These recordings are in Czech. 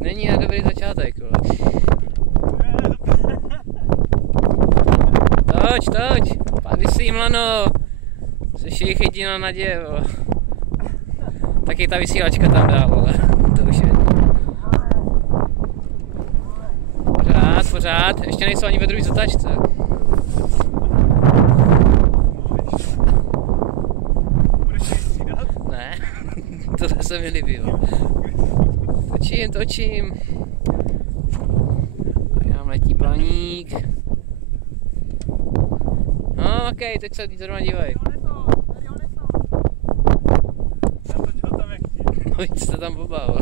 Není na dobrý začátek, vole. Toč, vysím lano. Jsi jich jediná naděje, vole. Taky ta vysílačka tam dá, vole. To už je. Pořád, ještě nejsou ani ve druhé zatačce. Ne, tohle se mi líbí, vole. Točím. Tam letí planík. No, ok, teď se zrovna dívej. No, jít se tam pobavil.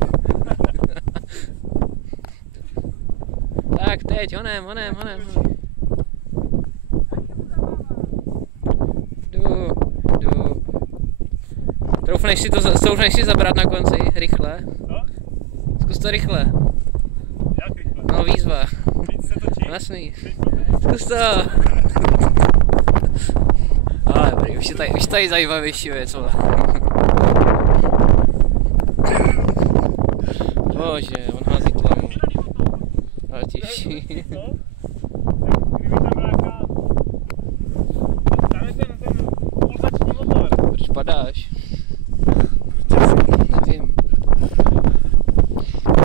Tak, teď, honem. Jdu. Troufneš si zabrat na konci, rychle. Zkus to rychle. Jak rychle? No, výzva. Víc se točí? Jasný. Zkus to. Ale dobrý, už tady zajímavější věc, vole. Bože, on hází tlamu. Ale těžší. Tam je ten pulzační motor. Proč padáš?